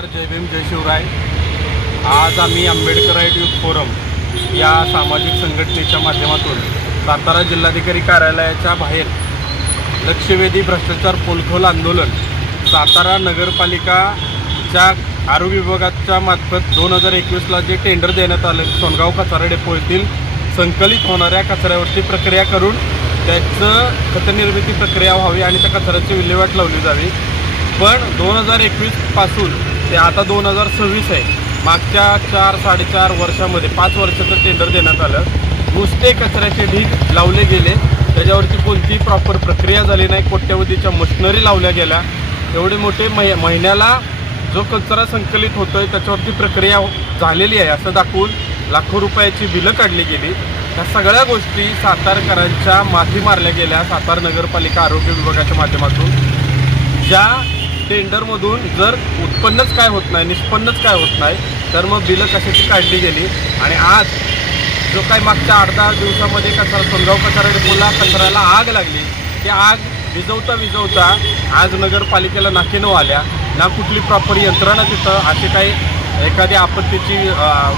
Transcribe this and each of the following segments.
नमस्कार, जय भीम, जय शिवराय। आज आम्ही आंबेडकराईट यूथ फोरम या सामाजिक संघटनेच्या माध्यमातून सातारा जिल्हाधिकारी कार्यालयाच्या बाहेर लक्षवेधी भ्रष्टाचार पोलखोल आंदोलन सातारा नगरपालिकाच्या आरोग्य विभागाच्या मार्फत 2021ला जे टेंडर देण्यात आलं सोनगाव कचरा डेपो येथील संकलित होणाऱ्या कचऱ्यावरती प्रक्रिया करून त्याचं खतनिर्मिती प्रक्रिया व्हावी आणि त्या कचऱ्याची विल्हेवाट लावली जावी। पण 2021 पासून ते आता 2026 आहे, मागच्या 4-4.5 वर्षामध्ये 5 वर्षाचं टेंडर देण्यात आलं। नुसते कचऱ्याचे ढीग लावले गेले, त्याच्यावरती कोणतीही प्रॉपर प्रक्रिया झाली नाही। कोट्यवधीच्या मशिनरी लावल्या गेल्या। एवढे मोठे महिन्याला जो कचरा संकलित होतोय त्याच्यावरती प्रक्रिया झालेली आहे असं दाखवून लाखो रुपयाची बिलं काढली गेली। ह्या सगळ्या गोष्टी सातारकरांच्या माथी मारल्या गेल्या सातारा नगरपालिका आरोग्य विभागाच्या माध्यमातून। ज्या टेंडरमधून जर उत्पन्नच काय होत नाही, निष्पन्नच काय होत नाही, तर मग बिलं कशाची काढली गेली। आणि आज जो काय मागच्या 8-10 दिवसामध्ये सोनगाव कचरा डेपोला कचऱ्याला आग लागली, ती आग विझवता आज नगरपालिकेला नाकेनऊ आल्या ना, कुठली प्रॉपर यंत्रणा तिथं अशी काही एखादी आपत्तीची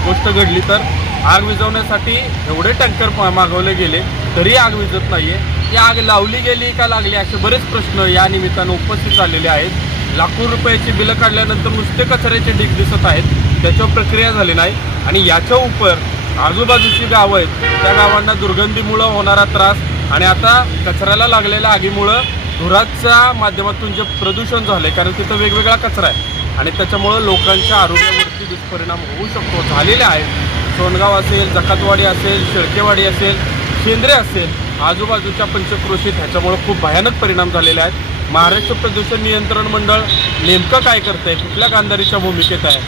गोष्ट घडली तर आग विझवण्यासाठी एवढे टँकर मागवले गेले तरी आग विझत नाही आहे। ती आग लावली गेली का लागली असे बरेच प्रश्न या निमित्तानं उपस्थित झालेले आहेत। लाखो रुपयाची बिलं काढल्यानंतर नुसते कचऱ्याचे ढीग दिसत आहेत, त्याच्यावर प्रक्रिया झाली नाही। आणि याच्या उपर आजूबाजूची गावं आहेत, त्या गावांना दुर्गंधीमुळं होणारा त्रास आणि आता कचऱ्याला लागलेल्या आगीमुळं धुराच्या माध्यमातून जे प्रदूषण झाले, कारण तिथं वेगवेगळा कचरा आहे आणि त्याच्यामुळं लोकांच्या आरोग्यावरती दुष्परिणाम होऊ शकतो, झालेले आहेत। सोनगाव असेल, जकातवाडी असेल, शेळकेवाडी असेल, शेंद्रे असेल, आजूबाजूच्या पंचक्रोशीत ह्याच्यामुळं खूप भयानक परिणाम झालेले आहेत। महाराष्ट्र प्रदूषण नियंत्रण मंडळ नेमकं काय करतं आहे, कुठल्या गांधारीच्या भूमिकेत आहे?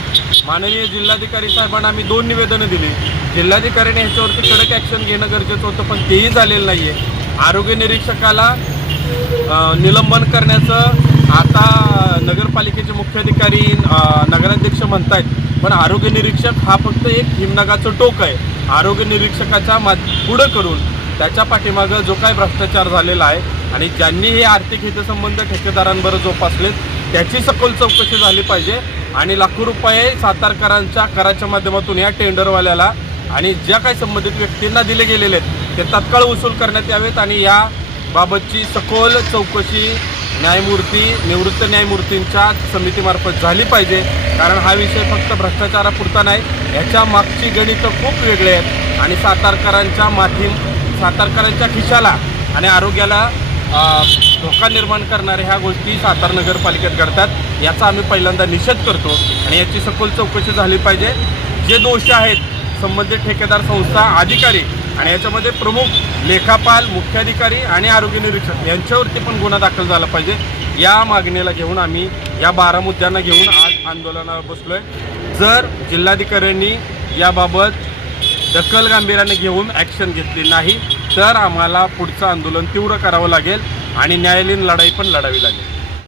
माननीय जिल्हाधिकारी साहेबांना आम्ही 2 निवेदनं दिली। जिल्हाधिकाऱ्यांनी ह्याच्यावरती कडक ॲक्शन घेणं गरजेचं होतं, पण तेही झालेलं नाही आहे। आरोग्य निरीक्षकाला निलंबन करण्याचं आता नगरपालिकेचे मुख्याधिकारी नगराध्यक्ष म्हणत आहेत, पण आरोग्य निरीक्षक हा फक्त एक हिमनगाचं टोक आहे। आरोग्य निरीक्षकाच्या पुढं करून त्याच्या पाठीमागं जो काय भ्रष्टाचार झालेला आहे आणि ज्यांनी हे आर्थिक हितसंबंध ठेकेदारांबरोबर जोपासलेत त्याची सखोल चौकशी झाली पाहिजे। आणि लाखो रुपये सातारकरांच्या कराच्या माध्यमातून या टेंडरवाल्याला आणि ज्या काही संबंधित व्यक्तींना दिले गेलेले आहेत ते तात्काळ वसूल करण्यात यावेत आणि या बाबतची सखोल चौकशी निवृत्त न्यायमूर्तींच्या समितीमार्फत झाली पाहिजे। कारण हा विषय फक्त भ्रष्टाचारापुरता नाही, याच्या मागची गणितं खूप वेगळे आहेत आणि सातारकरांच्या खिशाला आणि आरोग्याला धोका निर्माण करणाऱ्या ह्या गोष्टी सातारा नगरपालिकेत घडतात। याचा आम्ही पहिल्यांदा निषेध करतो आणि याची सखोल चौकशी झाली पाहिजे। जे दोषी आहेत संबंधित ठेकेदार संस्था अधिकारी आणि याच्यामध्ये प्रमुख लेखापाल, मुख्याधिकारी आणि आरोग्य निरीक्षक यांच्यावरती पण गुन्हा दाखल झाला पाहिजे। या मागणीला घेऊन आम्ही या 12 मुद्द्यांना घेऊन आज आंदोलनावर बसलोय। जर जिल्हाधिकाऱ्यांनी याबाबत दखल गांभीर्याने घेऊन ॲक्शन घेतली नाही तर आम्हाला पुढचं आंदोलन तीव्र करावं लागेल आणि न्यायालयीन लढाई पण लढावी लागेल।